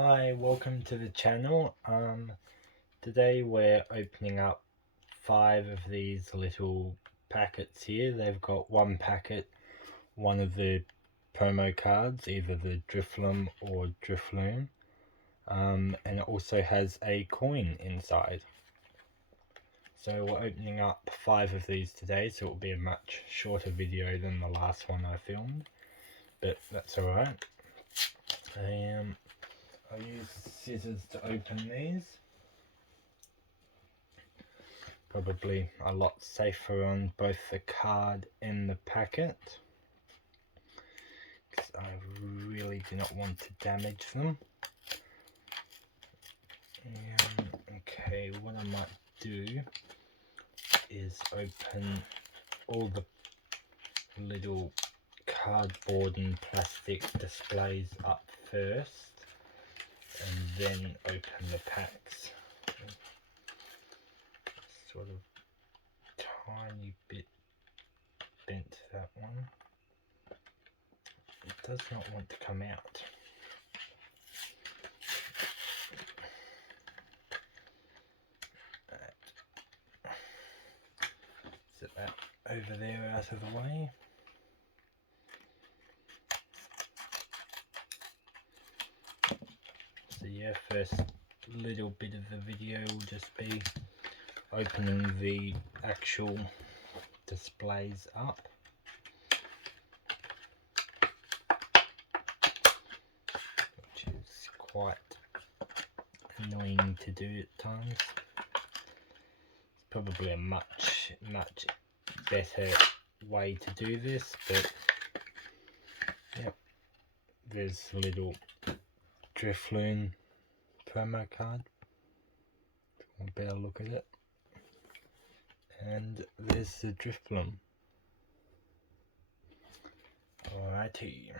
Hi, welcome to the channel. Today we're opening up 5 of these little packets here. They've got one packet, one of the promo cards, either the Drifloon or Drifloon, and it also has a coin inside. So we're opening up 5 of these today, so it will be a much shorter video than the last one I filmed, but that's alright. I'll use scissors to open these. Probably a lot safer on both the card and the packet, because I really do not want to damage them. Okay, what I might do is open all the little cardboard and plastic displays up first, and then open the packs. Sort of tiny bit bent, that one. It does not want to come out. Set that over there out of the way. So yeah, first little bit of the video will just be opening the actual displays up. Which is quite annoying to do at times. It's probably a much better way to do this, but yep, there's a little Drifloon promo card. If you want a better look at it. And there's the Drifloon. Alrighty.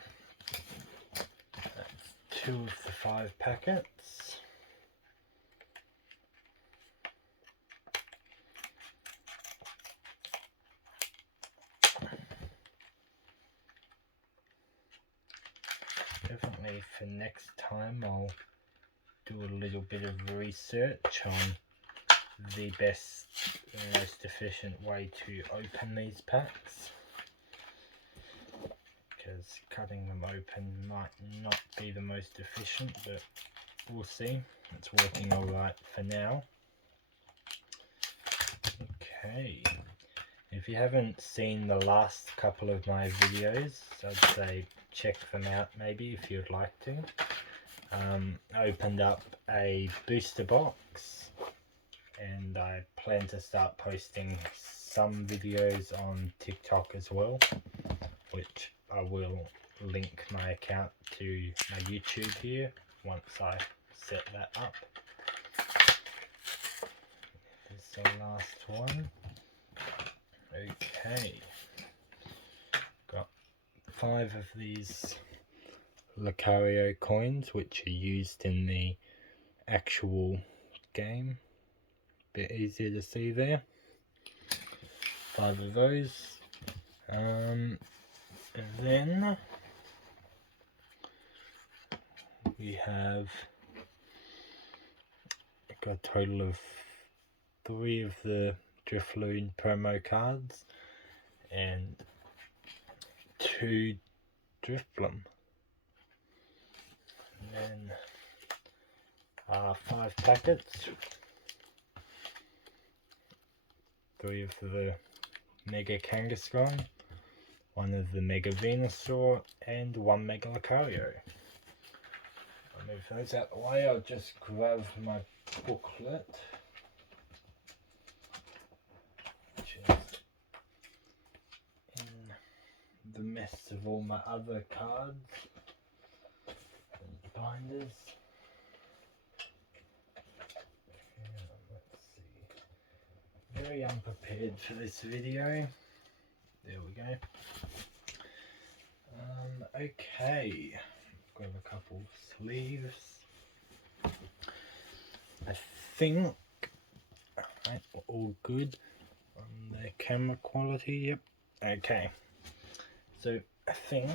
That's 2 of the 5 packets. Definitely for next time I'll do a little bit of research on the best and most efficient way to open these packs, because cutting them open might not be the most efficient, but we'll see. It's working alright for now. Okay, if you haven't seen the last couple of my videos, I'd say check them out maybe if you'd like to. I opened up a booster box, and I plan to start posting some videos on TikTok as well, which I will link my account to my YouTube here once I set that up. This is the last one. Okay, got 5 of these Lucario coins, which are used in the actual game. Bit easier to see there. 5 of those. And then we have got a total of 3 of the Drifloon promo cards and 2 Drifloon. And then 5 packets. 3 of the Mega Kangaskhan, 1 of the Mega Venusaur, and 1 Mega Lucario. I'll move those out the way. I'll just grab my booklet, which is in the mess of all my other cards and binders. Let's see. Very unprepared for this video. There we go. Okay, grab a couple sleeves. I think we're all good on the camera quality. Yep. Okay, so I think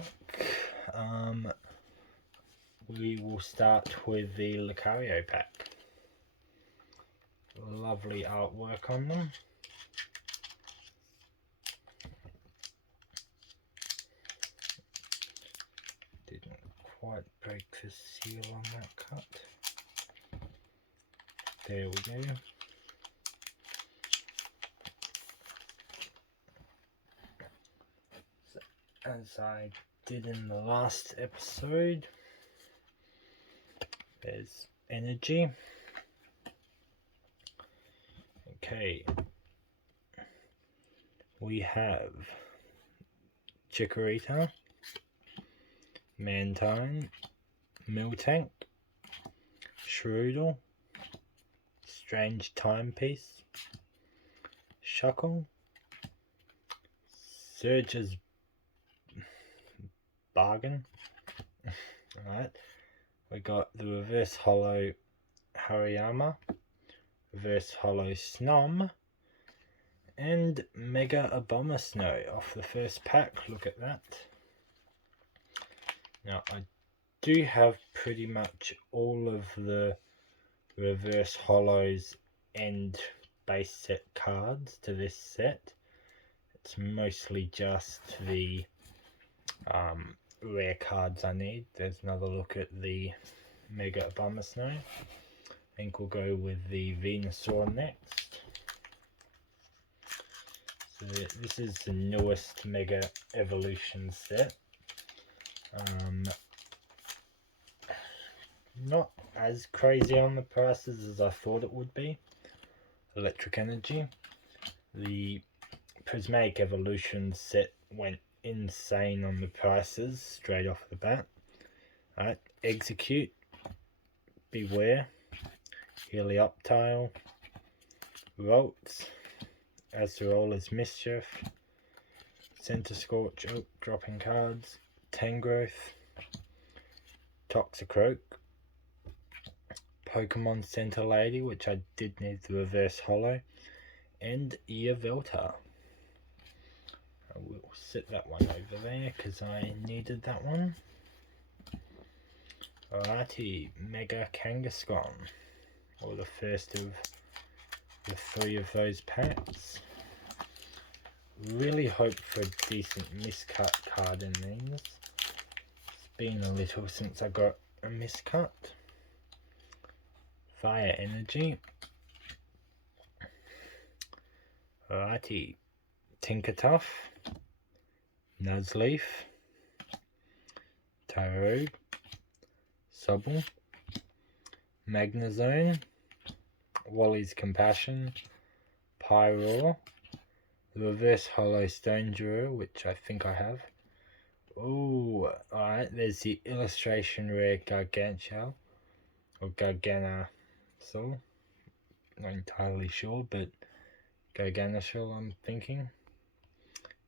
we will start with the Lucario pack. Lovely artwork on them. Didn't quite break the seal on that cut. There we go. So, as I did in the last episode, there's energy. Okay, we have Chikorita, Mantine, Miltank, Shroodle, Strange Timepiece, Shuckle, Surge's Bargain. Alright, we got the Reverse Holo Hariyama, Reverse Holo Snom, and Mega Abomasnow off the first pack. Look at that. Now I do have pretty much all of the reverse holos and base set cards to this set. It's mostly just the rare cards I need. There's another look at the Mega Abomasnow. I think we'll go with the Venusaur next. So this is the newest Mega Evolution set. Not as crazy on the prices as I thought it would be. Electric Energy. The Prismatic Evolution set went insane on the prices straight off the bat. Alright, Execute, Beware, Helioptile, Ralts, Azurola's Mischief, Centiskorch, oh, dropping cards, Tangrowth, Toxicroak, Pokemon Center Lady, which I did need the reverse holo, and Yveltal. I will set that one over there because I needed that one. Alrighty, Mega Kangaskhan, or the first of the 3 of those packs. Really hope for a decent miscut card in these. It's been a little since I got a miscut. Fire Energy. Alrighty, Tinkertuff, Nuzleaf, Tyrogue, Sobble, Magnezone, Wally's Compassion, Pyroar, the reverse holo Stonjourner, which I think I have. Oh, alright, there's the illustration rare Gargantuar, or Garganacl, not entirely sure, but Garganacl I'm thinking.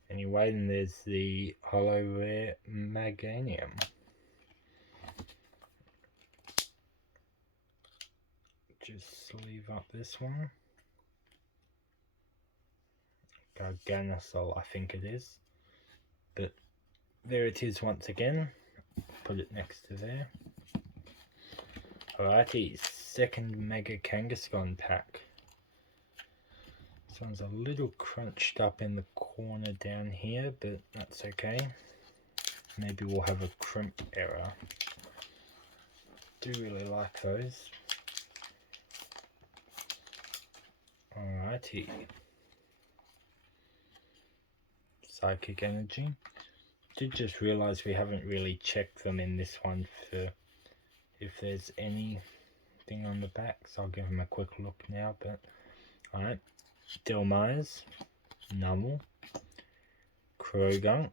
Anyway, then there's the holo rare Meganium. Just sleeve up this one. Garganacl I think it is, but there it is once again. Put it next to there. Alrighty, second Mega Kangaskhan pack. This one's a little crunched up in the corner down here, but that's okay. Maybe we'll have a crimp error. Do really like those. Alrighty. Psychic Energy. Did just realise we haven't really checked them in this one for if there's anything on the back, so I'll give them a quick look now. But alright, Dhelmise, Numel, Croagunk,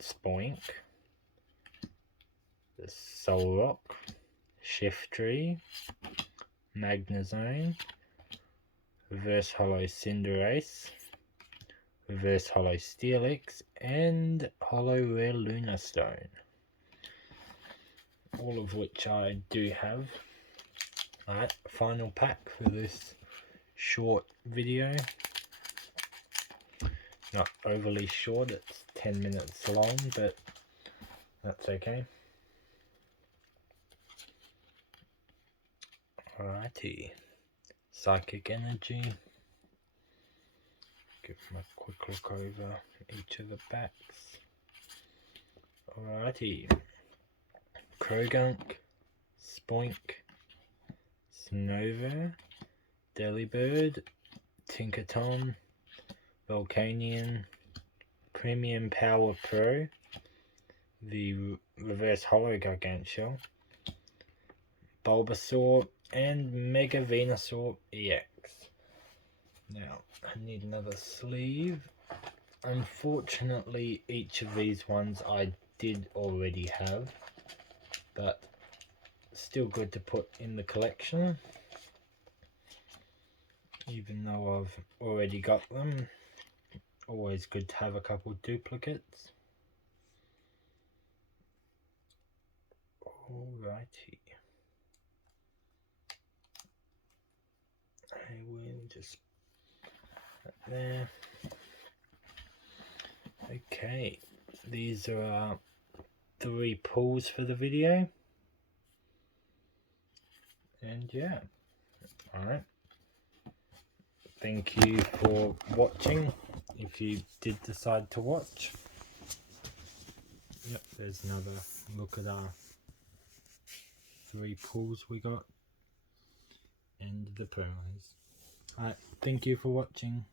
Spoink, the Solrock, Shiftry, Magnezone, reverse holo Cinderace, reverse holo Steelix, and holo rare Lunastone. All of which I do have. Alright, final pack for this short video. Not overly short, it's 10 minutes long, but that's okay. Alrighty. Psychic energy. Give them a quick look over each of the backs. Alrighty. Krogunk, Spoink, Snover, Delibird, Tinkaton, Volcanion, Premium Power Pro, the Reverse Holo Gargantuar, Bulbasaur, and Mega Venusaur EX. Now, I need another sleeve. Unfortunately, each of these ones I did already have, but still good to put in the collection. Even though I've already got them, always good to have a couple duplicates. Alrighty. I will just put that there. Okay, these are our 3 pulls for the video. And yeah, alright. Thank you for watching, if you did decide to watch. Yep, there's another look at our 3 pulls we got and the promos. Alright, thank you for watching.